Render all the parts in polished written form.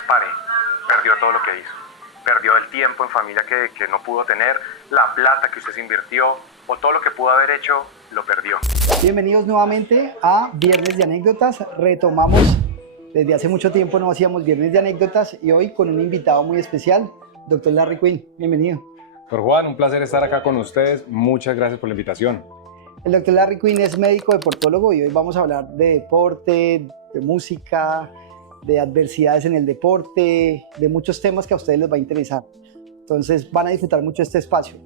lunes pare, perdió todo lo que hizo. Perdió el tiempo en familia que no pudo tener, la plata que usted se invirtió o todo lo que pudo haber hecho, lo perdió. Bienvenidos nuevamente a Viernes de Anécdotas. Retomamos, desde hace mucho tiempo no hacíamos Viernes de Anécdotas y hoy con un invitado muy especial, Dr. Larry Quinn. Bienvenido. Doctor Juan, un placer estar acá con ustedes. Muchas gracias por la invitación. El Dr. Larry Quinn es médico deportólogo y hoy vamos a hablar de deporte, de música, de adversidades en el deporte, de muchos temas que a ustedes les va a interesar. Entonces van a disfrutar mucho este espacio.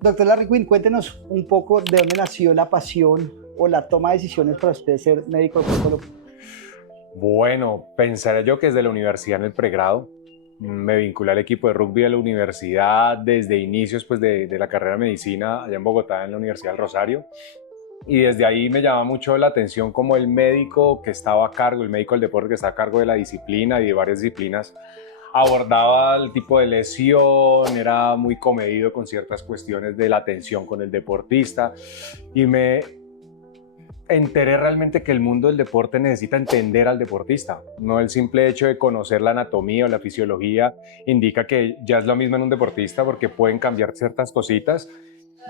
Dr. Larry Quinn, cuéntenos un poco de dónde nació la pasión o la toma de decisiones para usted ser médico deportólogo. Bueno, pensaré yo que desde la universidad en el pregrado me vinculé al equipo de rugby de la universidad desde inicios pues, de la carrera de medicina allá en Bogotá, en la Universidad del Rosario. Y desde ahí me llamaba mucho la atención como el médico que estaba a cargo, el médico del deporte que estaba a cargo de la disciplina y de varias disciplinas, abordaba el tipo de lesión, era muy comedido con ciertas cuestiones de la atención con el deportista y me enteré realmente que el mundo del deporte necesita entender al deportista. No el simple hecho de conocer la anatomía o la fisiología indica que ya es lo mismo en un deportista porque pueden cambiar ciertas cositas.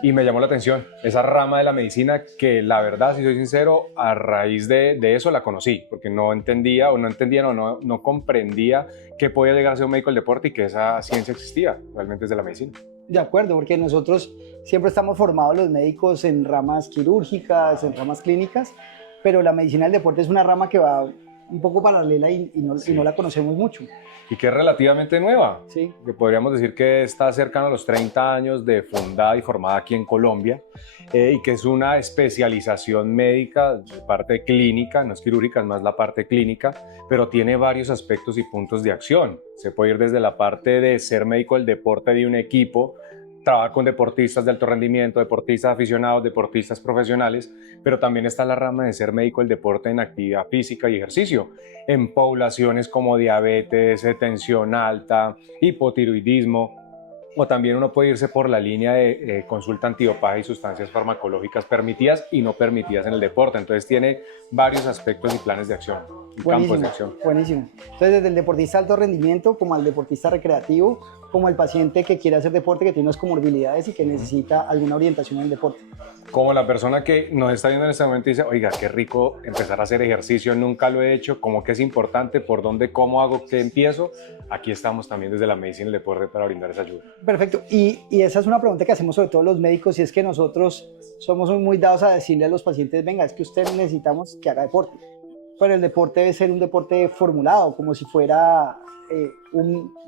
Y me llamó la atención esa rama de la medicina que la verdad, si soy sincero, a raíz de eso la conocí, porque no entendía no comprendía que podía llegar a ser un médico del deporte y que esa ciencia existía realmente desde la medicina. De acuerdo, porque nosotros siempre estamos formados los médicos en ramas quirúrgicas, en ramas clínicas, pero la medicina del deporte es una rama que va un poco paralela y no la conocemos mucho. Y que es relativamente nueva, Sí. que podríamos decir que está cercano a los 30 años de fundada y formada aquí en Colombia, y que es una especialización médica, parte clínica, no es quirúrgica, es más la parte clínica, pero tiene varios aspectos y puntos de acción. Se puede ir desde la parte de ser médico del deporte de un equipo, trabajar con deportistas de alto rendimiento, deportistas aficionados, deportistas profesionales, pero también está la rama de ser médico del deporte en actividad física y ejercicio, en poblaciones como diabetes, tensión alta, hipotiroidismo, o también uno puede irse por la línea de consulta antidopaje y sustancias farmacológicas permitidas y no permitidas en el deporte. Entonces tiene varios aspectos y planes de acción, y campos de acción. Buenísimo. Entonces desde el deportista de alto rendimiento como al deportista recreativo, como el paciente que quiere hacer deporte, que tiene unas comorbilidades y que necesita alguna orientación en el deporte. Como la persona que nos está viendo en este momento y dice, oiga, qué rico empezar a hacer ejercicio, nunca lo he hecho, como que es importante, por dónde, cómo hago, qué empiezo. Aquí estamos también desde la medicina y el deporte para brindar esa ayuda. Perfecto. Y esa es una pregunta que hacemos sobre todo los médicos y es que nosotros somos muy dados a decirle a los pacientes, venga, es que usted necesitamos que haga deporte. Pero el deporte debe ser un deporte formulado, como si fuera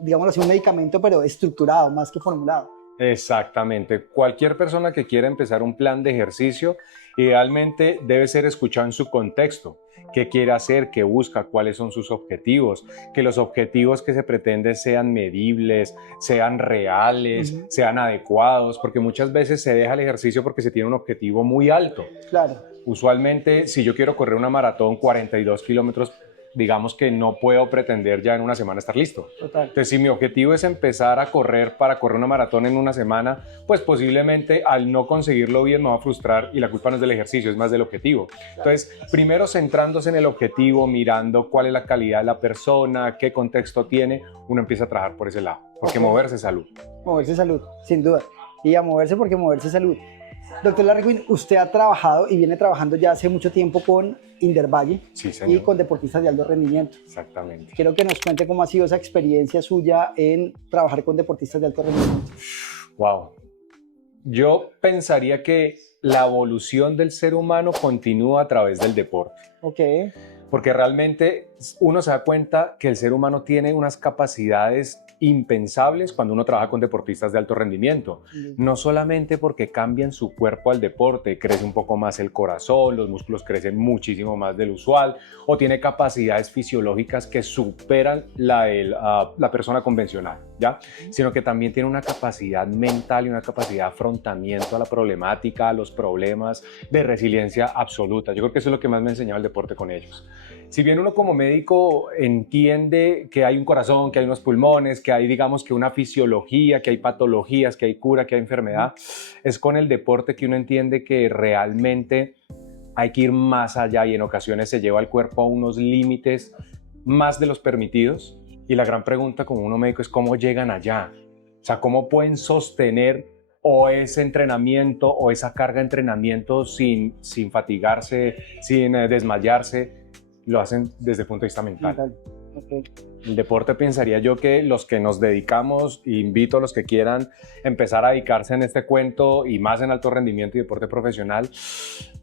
digámoslo así, un medicamento, pero estructurado, más que formulado. Exactamente. Cualquier persona que quiera empezar un plan de ejercicio, idealmente debe ser escuchado en su contexto. ¿Qué quiere hacer? ¿Qué busca? ¿Cuáles son sus objetivos? Que los objetivos que se pretenden sean medibles, sean reales, sean adecuados, porque muchas veces se deja el ejercicio porque se tiene un objetivo muy alto. Claro. Usualmente, si yo quiero correr una maratón 42 kilómetros, digamos que no puedo pretender ya en una semana estar listo. Total. Entonces, si mi objetivo es empezar a correr para correr una maratón en una semana, pues posiblemente al no conseguirlo bien me va a frustrar y la culpa no es del ejercicio, es más del objetivo. Entonces, primero centrándose en el objetivo, mirando cuál es la calidad de la persona, qué contexto tiene, uno empieza a trabajar por ese lado, porque moverse es salud. Moverse es salud, sin duda. Y a moverse porque moverse es salud. Doctor Larry Quinn, usted ha trabajado y viene trabajando ya hace mucho tiempo con Indervalle. Sí, señor. Y con deportistas de alto rendimiento. Exactamente. Quiero que nos cuente cómo ha sido esa experiencia suya en trabajar con deportistas de alto rendimiento. Wow. Yo pensaría que la evolución del ser humano continúa a través del deporte. Ok. Porque realmente uno se da cuenta que el ser humano tiene unas capacidades impensables cuando uno trabaja con deportistas de alto rendimiento. No solamente porque cambian su cuerpo al deporte, crece un poco más el corazón, los músculos crecen muchísimo más del usual, o tiene capacidades fisiológicas que superan la de la persona convencional, ¿ya? Sino que también tiene una capacidad mental y una capacidad de afrontamiento a la problemática, a los problemas, de resiliencia absoluta. Yo creo que eso es lo que más me ha enseñado el deporte con ellos. Si bien uno como médico entiende que hay un corazón, que hay unos pulmones, que hay, digamos, que una fisiología, que hay patologías, que hay cura, que hay enfermedad, es con el deporte que uno entiende que realmente hay que ir más allá y en ocasiones se lleva al cuerpo a unos límites más de los permitidos, y la gran pregunta como uno médico es cómo llegan allá, o sea, cómo pueden sostener o ese entrenamiento o esa carga de entrenamiento sin fatigarse, sin desmayarse, lo hacen desde el punto de vista mental. Okay. El deporte, pensaría yo que los que nos dedicamos, invito a los que quieran empezar a dedicarse en este cuento y más en alto rendimiento y deporte profesional,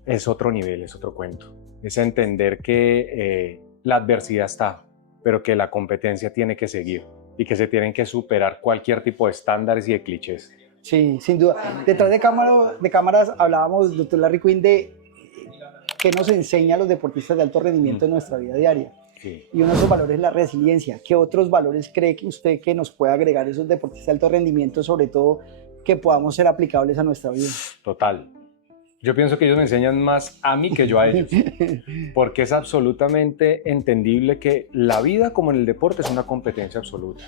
es otro nivel, es otro cuento. Es entender que la adversidad está, pero que la competencia tiene que seguir y que se tienen que superar cualquier tipo de estándares y de clichés. Sí, sin duda. Detrás de cámaras hablábamos, doctor Larry Quinn, de qué nos enseña a los deportistas de alto rendimiento en nuestra vida diaria. Sí. Y uno de esos valores es la resiliencia. ¿Qué otros valores cree que usted que nos puede agregar esos deportistas de alto rendimiento, sobre todo que podamos ser aplicables a nuestra vida? Total. Yo pienso que ellos me enseñan más a mí que yo a ellos, porque es absolutamente entendible que la vida, como en el deporte, es una competencia absoluta.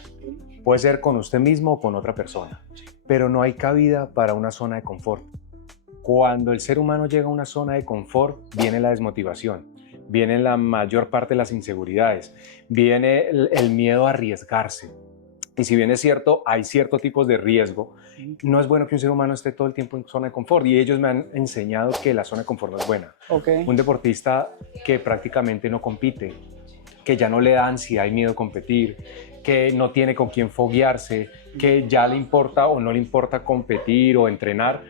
Puede ser con usted mismo o con otra persona, pero no hay cabida para una zona de confort. Cuando el ser humano llega a una zona de confort, viene la desmotivación, viene la mayor parte de las inseguridades, viene el miedo a arriesgarse. Y si bien es cierto, hay ciertos tipos de riesgo, no es bueno que un ser humano esté todo el tiempo en zona de confort, y ellos me han enseñado que la zona de confort no es buena. Okay. Un deportista que prácticamente no compite, que ya no le da ansiedad y miedo a competir, que no tiene con quién foguearse, que ya le importa o no le importa competir o entrenar,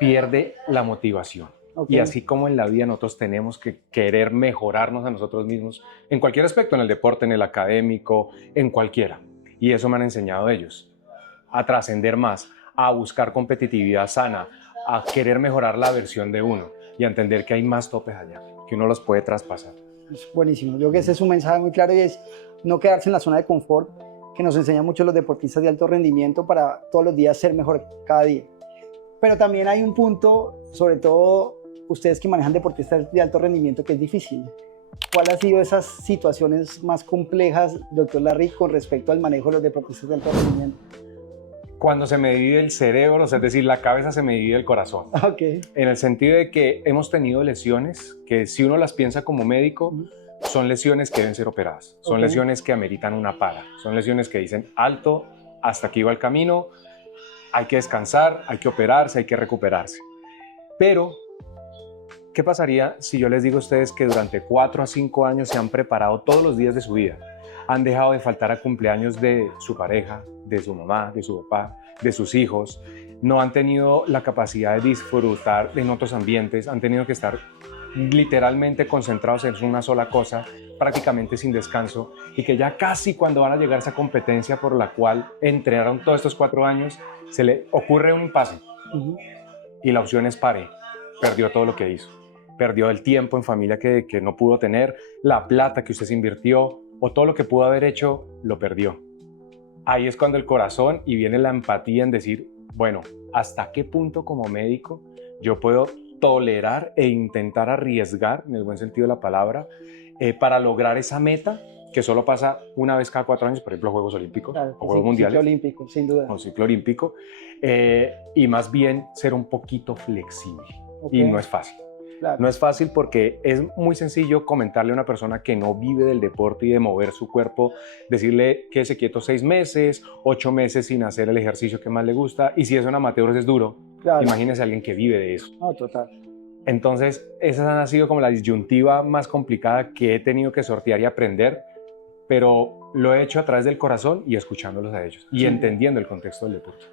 pierde la motivación. Okay. Y así como en la vida nosotros tenemos que querer mejorarnos a nosotros mismos, en cualquier aspecto, en el deporte, en el académico, en cualquiera. Y eso me han enseñado ellos, a trascender más, a buscar competitividad sana, a querer mejorar la versión de uno y a entender que hay más topes allá, que uno los puede traspasar. Es buenísimo. Yo creo que ese es un mensaje muy claro, y es no quedarse en la zona de confort, que nos enseña mucho los deportistas de alto rendimiento para todos los días ser mejor cada día. Pero también hay un punto, sobre todo ustedes que manejan deportistas de alto rendimiento, que es difícil. ¿Cuáles han sido esas situaciones más complejas, doctor Larry, con respecto al manejo de los deportistas de alto rendimiento? Cuando se me divide el cerebro, o sea, es decir, la cabeza se me divide el corazón. Okay. En el sentido de que hemos tenido lesiones que, si uno las piensa como médico, son lesiones que deben ser operadas. Son lesiones que ameritan una para. Son lesiones que dicen, alto, hasta aquí va el camino, hay que descansar, hay que operarse, hay que recuperarse. Pero ¿qué pasaría si yo les digo a ustedes que durante 4 a 5 años se han preparado todos los días de su vida? Han dejado de faltar a cumpleaños de su pareja, de su mamá, de su papá, de sus hijos. No han tenido la capacidad de disfrutar en otros ambientes. Han tenido que estar literalmente concentrados en una sola cosa, prácticamente sin descanso. Y que ya casi cuando van a llegar a esa competencia por la cual entrenaron todos estos 4 años, se le ocurre un impasse. Y la opción es pare. Perdió todo lo que hizo. Perdió el tiempo en familia que no pudo tener, la plata que usted se invirtió o todo lo que pudo haber hecho, lo perdió. Ahí es cuando el corazón y viene la empatía en decir, bueno, ¿hasta qué punto como médico yo puedo tolerar e intentar arriesgar, en el buen sentido de la palabra, para lograr esa meta que solo pasa una vez cada 4 años, por ejemplo, Juegos Olímpicos o Juegos Mundiales? Ciclo olímpico, sin duda. Un ciclo olímpico, y más bien ser un poquito flexible. Y no es fácil. Claro. No es fácil porque es muy sencillo comentarle a una persona que no vive del deporte y de mover su cuerpo, decirle que se quieto 6 meses, 8 meses sin hacer el ejercicio que más le gusta, y si es un amateur es duro. Claro. Imagínese a alguien que vive de eso. No, total. Entonces, esa ha sido como la disyuntiva más complicada que he tenido que sortear y aprender, pero lo he hecho a través del corazón y escuchándolos a ellos y entendiendo el contexto del deporte.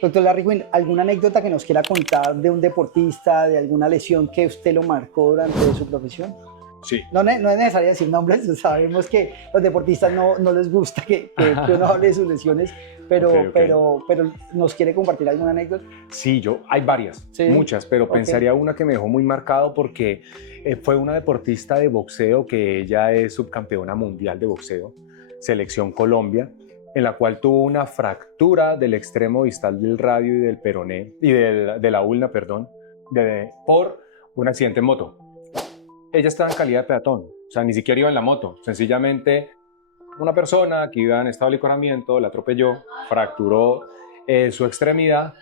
Doctor Larry Quinn, ¿alguna anécdota que nos quiera contar de un deportista, de alguna lesión que usted lo marcó durante su profesión? Sí. No es necesario decir nombres, sabemos que a los deportistas no les gusta que uno hable de sus lesiones, pero ¿nos quiere compartir alguna anécdota? Sí, hay varias, ¿sí? Muchas, pero pensaría una que me dejó muy marcado porque fue una deportista de boxeo que ella es subcampeona mundial de boxeo, Selección Colombia, en la cual tuvo una fractura del extremo distal del radio y del peroné, y de la ulna, perdón, por un accidente en moto. Ella estaba en calidad de peatón, o sea, ni siquiera iba en la moto, sencillamente una persona que iba en estado de licoramiento la atropelló, fracturó su extremidad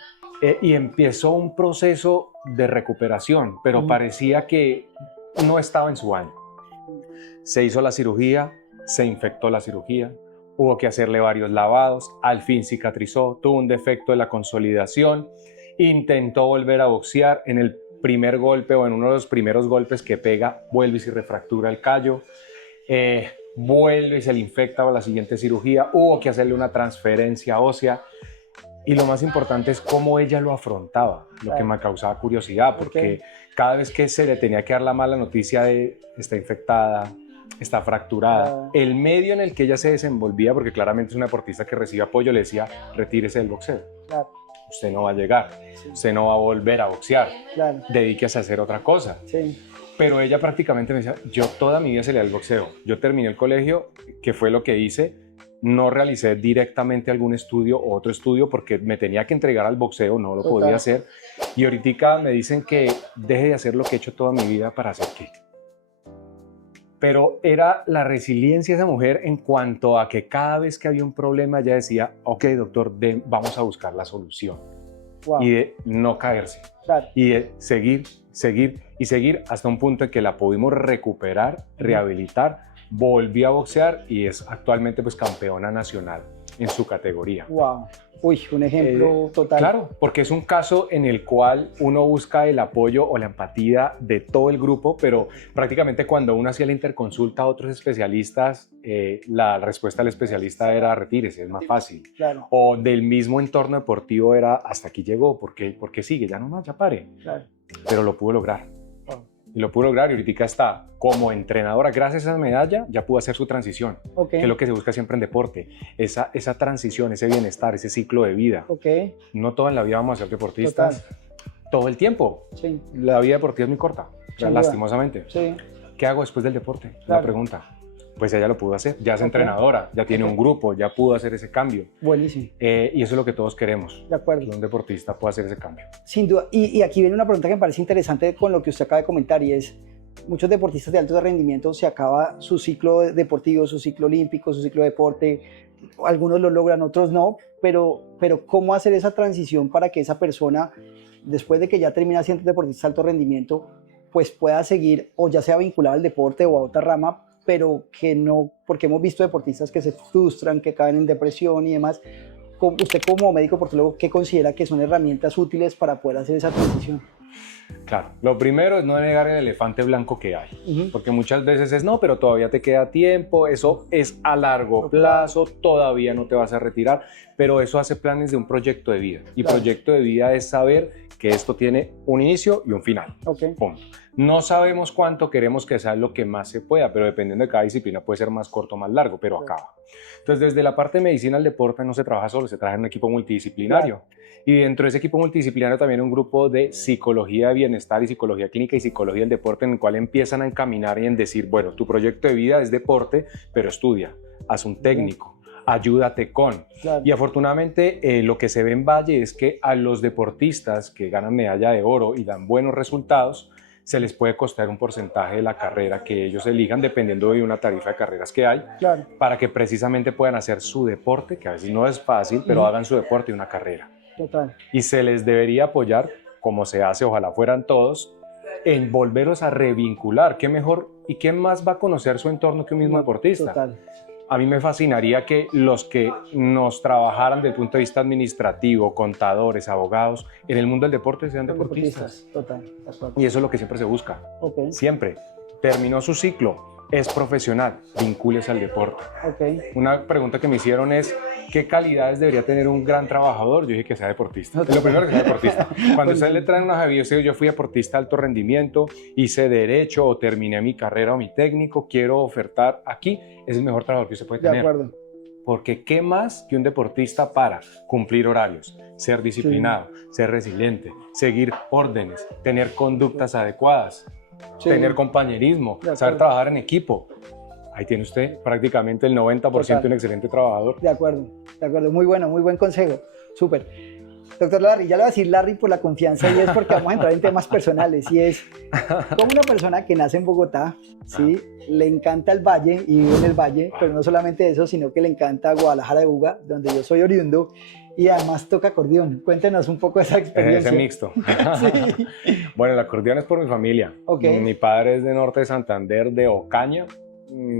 y empezó un proceso de recuperación, pero parecía que no estaba en su año. Se hizo la cirugía, se infectó la cirugía, hubo que hacerle varios lavados, al fin cicatrizó, tuvo un defecto de la consolidación, intentó volver a boxear, en el primer golpe o en uno de los primeros golpes que pega, vuelve y se refractura el callo, vuelve y se le infecta a la siguiente cirugía, hubo que hacerle una transferencia ósea. Y lo más importante es cómo ella lo afrontaba, lo que me causaba curiosidad, porque cada vez que se le tenía que dar la mala noticia de está infectada, está fracturada, el medio en el que ella se desenvolvía, porque claramente es una deportista que recibe apoyo, le decía, retírese del boxeo. Claro. Usted no va a llegar, usted no va a volver a boxear, dedíquese a hacer otra cosa. Sí. Pero ella prácticamente me decía, yo toda mi vida se le da el boxeo. Yo terminé el colegio, que fue lo que hice. No realicé directamente algún estudio o otro estudio porque me tenía que entregar al boxeo, no lo podía hacer. Y ahorita me dicen que deje de hacer lo que he hecho toda mi vida para hacer kick. Pero era la resiliencia de esa mujer en cuanto a que cada vez que había un problema ella decía, ok, doctor, vamos a buscar la solución. Wow. Y de no caerse. Y de seguir hasta un punto en que la pudimos recuperar, rehabilitar, volvió a boxear y es actualmente pues campeona nacional en su categoría. Wow. Uy, un ejemplo total. Claro, porque es un caso en el cual uno busca el apoyo o la empatía de todo el grupo, pero prácticamente cuando uno hacía la interconsulta a otros especialistas, la respuesta del especialista era retírese, es más fácil. Claro. O del mismo entorno deportivo era hasta aquí llegó, porque sigue, ya no más, ya pare. Claro. Pero lo pudo lograr. Y lo pudo lograr y ahorita está como entrenadora, gracias a esa medalla ya pudo hacer su transición, que es lo que se busca siempre en deporte, esa transición, ese bienestar, ese ciclo de vida. No toda en la vida vamos a ser deportistas todo el tiempo. Sí. La vida deportiva es muy corta, lastimosamente. Sí. ¿Qué hago después del deporte? La pregunta. Pues ella lo pudo hacer, ya es entrenadora, ya tiene un grupo, ya pudo hacer ese cambio. Buenísimo. Y eso es lo que todos queremos. De acuerdo. Que un deportista pueda hacer ese cambio. Sin duda. Y aquí viene una pregunta que me parece interesante con lo que usted acaba de comentar y es, muchos deportistas de alto rendimiento se acaba su ciclo deportivo, su ciclo olímpico, su ciclo de deporte. Algunos lo logran, otros no, pero ¿cómo hacer esa transición para que esa persona, después de que ya termina siendo deportista de alto rendimiento, pues pueda seguir o ya sea vinculado al deporte o a otra rama, pero que no, porque hemos visto deportistas que se frustran, que caen en depresión y demás. Usted como médico deportólogo, ¿qué considera que son herramientas útiles para poder hacer esa transición? Claro, lo primero es no negar el elefante blanco que hay, porque muchas veces es no, pero todavía te queda tiempo, eso es a largo plazo, todavía no te vas a retirar, pero eso hace planes de un proyecto de vida, y proyecto de vida es saber que esto tiene un inicio y un final. Punto. No sabemos cuánto queremos que sea lo que más se pueda, pero dependiendo de cada disciplina puede ser más corto o más largo, pero acaba. Entonces, desde la parte de medicina al deporte no se trabaja solo, se trabaja en un equipo multidisciplinario. Y dentro de ese equipo multidisciplinario también un grupo de psicología de bienestar y psicología clínica y psicología del deporte, en el cual empiezan a encaminar y en decir, bueno, tu proyecto de vida es deporte, pero estudia, haz un técnico, ayúdate con. Y afortunadamente lo que se ve en Valle es que a los deportistas que ganan medalla de oro y dan buenos resultados, se les puede costar un porcentaje de la carrera que ellos elijan, dependiendo de una tarifa de carreras que hay, para que precisamente puedan hacer su deporte, que a veces no es fácil, pero hagan su deporte y una carrera. Y se les debería apoyar, como se hace, ojalá fueran todos, en volverlos a revincular. ¿Qué mejor y qué más va a conocer su entorno que un mismo deportista? A mí me fascinaría que los que nos trabajaran desde el punto de vista administrativo, contadores, abogados, en el mundo del deporte sean deportistas. Y eso es lo que siempre se busca. Siempre. Terminó su ciclo, es profesional, vincúlese al deporte. Una pregunta que me hicieron es, ¿qué calidades debería tener un gran trabajador? Yo dije que sea deportista. Es lo primero, que sea deportista. Cuando ustedes le traen una javier, yo fui deportista de alto rendimiento, hice derecho o terminé mi carrera o mi técnico, quiero ofertar aquí, es el mejor trabajador que usted puede tener. De acuerdo. Porque ¿qué más que un deportista para cumplir horarios, ser disciplinado, ser resiliente, seguir órdenes, tener conductas adecuadas, tener compañerismo, saber trabajar en equipo? Ahí tiene usted prácticamente el 90% de un excelente trabajador. De acuerdo. Muy bueno, muy buen consejo. Súper. Doctor Larry, ya le voy a decir Larry por la confianza y es porque vamos a entrar en temas personales y es como una persona que nace en Bogotá, ¿sí? Le encanta el Valle y vive en el Valle, pero no solamente eso, sino que le encanta Guadalajara de Buga, donde yo soy oriundo, y además toca acordeón. Cuéntenos un poco de esa experiencia. Ese mixto. Bueno, el acordeón es por mi familia. Mi padre es de Norte de Santander, de Ocaña,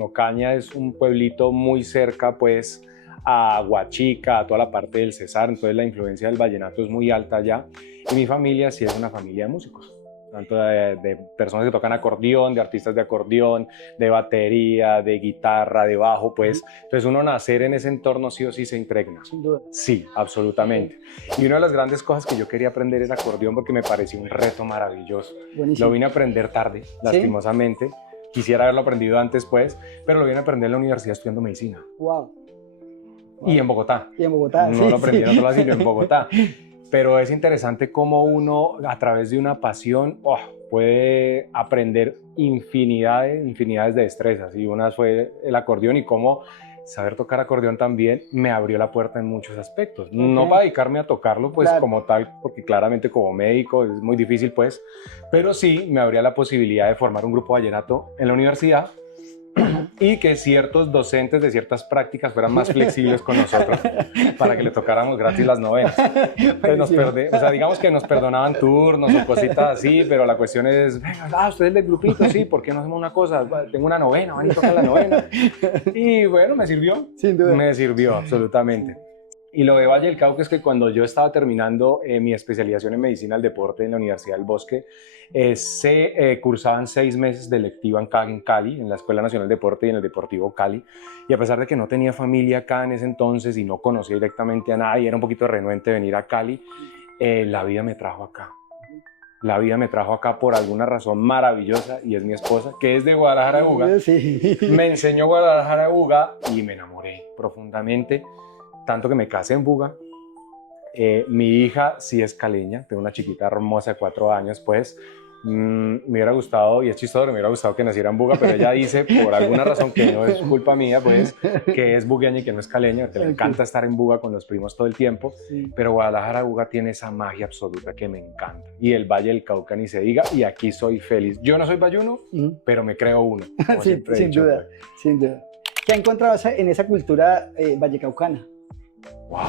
Ocaña es un pueblito muy cerca, pues, a Huachica, a toda la parte del Cesar, entonces la influencia del vallenato es muy alta allá. Y mi familia sí es una familia de músicos, tanto de personas que tocan acordeón, de artistas de acordeón, de batería, de guitarra, de bajo, pues. Entonces uno nacer en ese entorno sí o sí se impregna. Sin duda. Sí, absolutamente. Y una de las grandes cosas que yo quería aprender es acordeón porque me pareció un reto maravilloso. Buenísimo. Lo vine a aprender tarde, lastimosamente. Quisiera haberlo aprendido antes, pues, pero lo vine a aprender en la universidad estudiando medicina. Wow. Y en Bogotá. Y en Bogotá, No sí, lo aprendí en sí. otro lado, sino en Bogotá. Pero es interesante cómo uno, a través de una pasión, puede aprender infinidades de destrezas. Y una fue el acordeón y cómo saber tocar acordeón también me abrió la puerta en muchos aspectos. No para dedicarme a tocarlo, pues Claro. como tal, porque claramente como médico es muy difícil, pues, pero sí me abría la posibilidad de formar un grupo vallenato en la universidad y que ciertos docentes de ciertas prácticas fueran más flexibles con nosotros para que le tocáramos gratis las novenas. Entonces o sea, digamos que nos perdonaban turnos o cositas así, pero la cuestión es, venga, usted es del grupito, sí, ¿por qué no hacemos una cosa? Tengo una novena, van y tocan la novena. Y bueno, me sirvió. Sin duda. Me sirvió, absolutamente. Y lo de Valle del Cauca es que cuando yo estaba terminando mi especialización en medicina del deporte en la Universidad del Bosque, se cursaban 6 meses de lectiva en Cali, en la Escuela Nacional de Deporte y en el Deportivo Cali. Y a pesar de que no tenía familia acá en ese entonces y no conocía directamente a nadie, era un poquito renuente venir a Cali, la vida me trajo acá. La vida me trajo acá por alguna razón maravillosa y es mi esposa, que es de Guadalajara de Buga. Sí. Me enseñó Guadalajara de Buga y me enamoré profundamente. Tanto que me casé en Buga. Mi hija sí es caleña, tengo una chiquita hermosa de 4 años, pues me hubiera gustado, y es chistoso, me hubiera gustado que naciera en Buga, pero ella dice, por alguna razón que no es culpa mía, pues que es bugueña y que no es caleña, que le encanta estar en Buga con los primos todo el tiempo, Sí. pero Guadalajara Buga tiene esa magia absoluta que me encanta, y el Valle del Cauca ni se diga, y aquí soy feliz. Yo no soy bayuno, pero me creo uno, como Sí, siempre he sin dicho, duda, pues. sin duda. ¿Qué ha encontrado en esa cultura vallecaucana? Wow.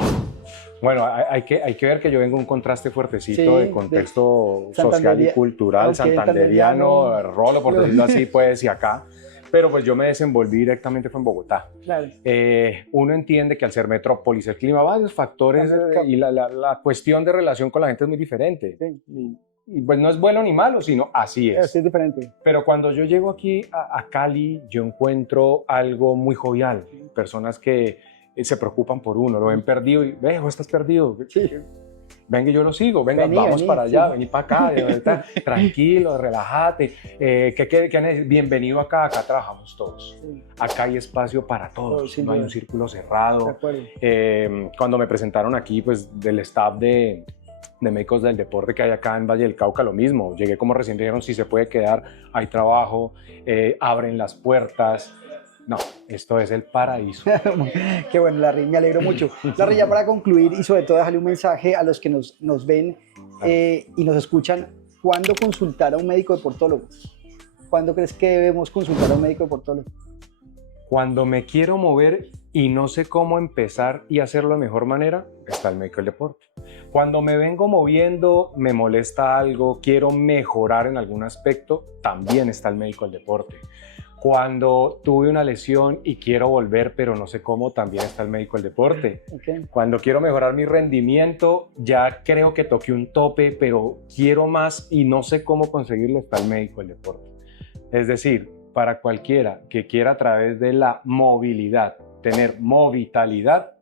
Bueno, hay que ver que yo vengo de un contraste fuertecito Sí, de contexto de social y cultural, okay, santanderiano, rolo, por decirlo así, pues, y acá. Pero pues yo me desenvolví directamente fue en Bogotá. Claro. Uno entiende que al ser metrópolis, el clima, varios factores y la cuestión de relación con la gente es muy diferente. Sí. Y pues no es bueno ni malo, sino así es. Sí, es diferente. Pero cuando yo llego aquí a Cali, yo encuentro algo muy jovial, personas que se preocupan por uno, lo ven perdido y, viejo, estás perdido. Sí. Venga, yo lo sigo, venga, vamos para allá, vení para acá, tranquilo, relájate, bienvenido acá trabajamos todos. Sí. Acá hay espacio para todos, no hay un círculo De cerrado. acuerdo. Cuando me presentaron aquí, pues del staff de médicos del deporte que hay acá en Valle del Cauca, lo mismo, llegué como recién dijeron, si se puede quedar, hay trabajo, abren las puertas. No, esto es el paraíso. Qué bueno, Larry, me alegro mucho. Larry, ya para concluir y sobre todo dejarle un mensaje a los que nos ven y nos escuchan, ¿cuándo consultar a un médico deportólogo? ¿Cuándo crees que debemos consultar a un médico deportólogo? Cuando me quiero mover y no sé cómo empezar y hacerlo de mejor manera, está el médico del deporte. Cuando me vengo moviendo, me molesta algo, quiero mejorar en algún aspecto, también está el médico del deporte. Cuando tuve una lesión y quiero volver, pero no sé cómo, también está el médico del deporte. Okay. Cuando quiero mejorar mi rendimiento, ya creo que toqué un tope, pero quiero más y no sé cómo conseguirlo, está el médico del deporte. Es decir, para cualquiera que quiera a través de la movilidad tener movitalidad,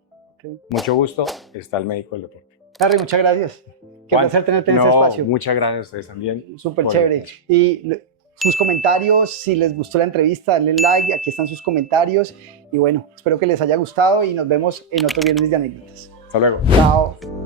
mucho gusto, está el médico del deporte. Larry, muchas gracias. Qué placer tenerte en este espacio. Muchas gracias a ustedes también. Súper chévere. Y sus comentarios, si les gustó la entrevista, denle like, aquí están sus comentarios. Y bueno, espero que les haya gustado y nos vemos en otro viernes de anécdotas. Hasta luego. Chao.